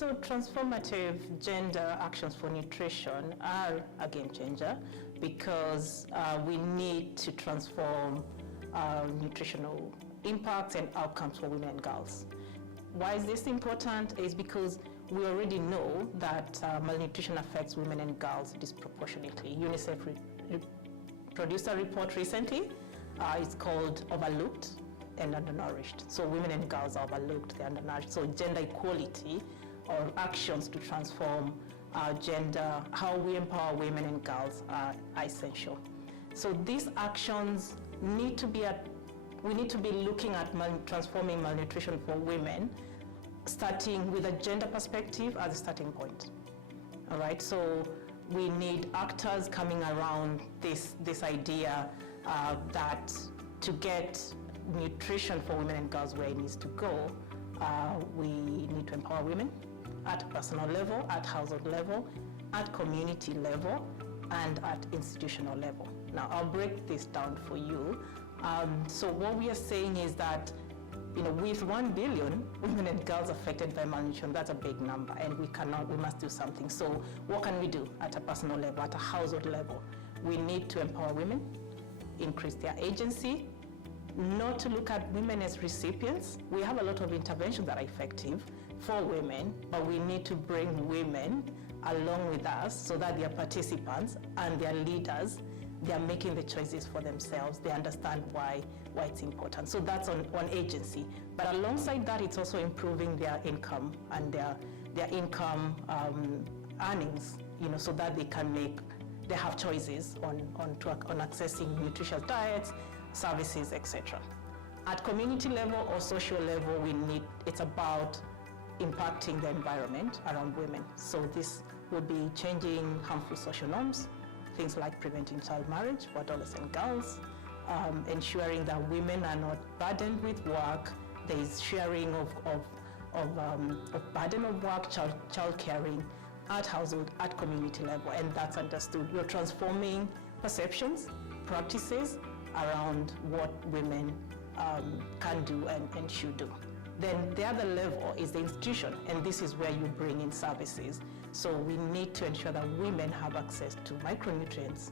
So transformative gender actions for nutrition are a game changer because we need to transform nutritional impacts and outcomes for women and girls. Why is this important? Is because we already know that malnutrition affects women and girls disproportionately. UNICEF produced a report recently. It's called Overlooked and Undernourished. So women and girls are overlooked, they're undernourished. So gender equality or actions to transform gender, how we empower women and girls are essential. So these actions need to be we need to be looking at transforming malnutrition for women, starting with a gender perspective as a starting point. All right, so we need actors coming around this idea that to get nutrition for women and girls where it needs to go, we need to empower women at personal level, at household level, at community level, and at institutional level. Now, I'll break this down for you. So what we are saying is that, with 1 billion women and girls affected by malnutrition, that's a big number, and we must do something. So what can we do at a personal level, at a household level? We need to empower women, increase their agency, not to look at women as recipients. We have a lot of interventions that are effective for women, but we need to bring women along with us so that they are participants and they are leaders. They are making the choices for themselves. They understand why it's important. So that's on agency. But alongside that, it's also improving their income and their income earnings, so that they have choices on accessing nutritious diets, services, etc. At community level or social level, it's about impacting the environment around women. So this will be changing harmful social norms, things like preventing child marriage for adolescent girls, ensuring that women are not burdened with work. There is sharing of burden of work, child caring at household, at community level, and that's understood. We're transforming perceptions, practices around what women can do and should do. Then the other level is the institution, and this is where you bring in services. So we need to ensure that women have access to micronutrients,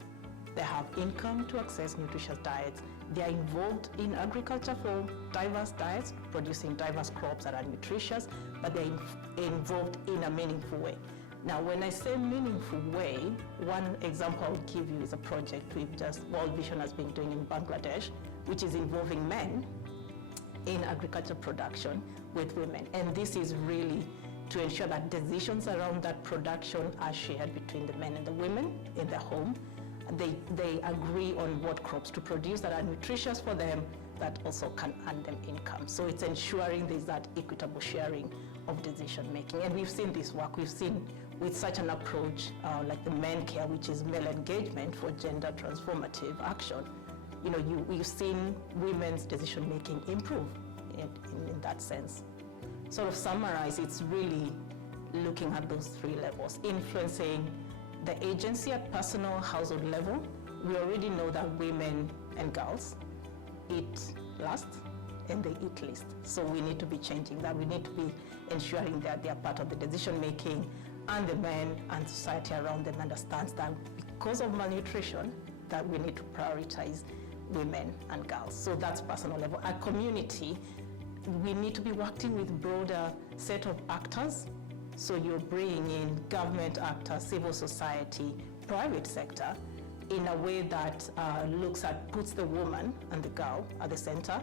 they have income to access nutritious diets, they are involved in agriculture for diverse diets, producing diverse crops that are nutritious, but they're involved in a meaningful way. Now, when I say meaningful way, one example I'll give you is a project World Vision has been doing in Bangladesh, which is involving men in agriculture production with women. And this is really to ensure that decisions around that production are shared between the men and the women in the home. They agree on what crops to produce that are nutritious for them, that also can earn them income. So it's ensuring there's that equitable sharing of decision making. And we've seen this work. We've seen with such an approach, like the Men Care, which is male engagement for gender transformative action, we've seen women's decision making improve in that sense. Sort of summarize, it's really looking at those 3 levels, influencing the agency at personal household level. We already know that women and girls eat last and they eat least. So we need to be changing that. We need to be ensuring that they are part of the decision making, and the men and society around them understands that because of malnutrition, that we need to prioritize women and girls. So that's personal level. At community, we need to be working with broader set of actors. So you're bringing in government actors, civil society, private sector, in a way that puts the woman and the girl at the center.